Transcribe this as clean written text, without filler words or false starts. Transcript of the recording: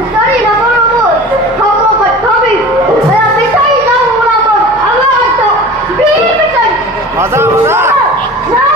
목소리나 모르고 거꾸로 더비 야 미사일 나오고 한번 아무것도 비밀 맞아 맞아. 나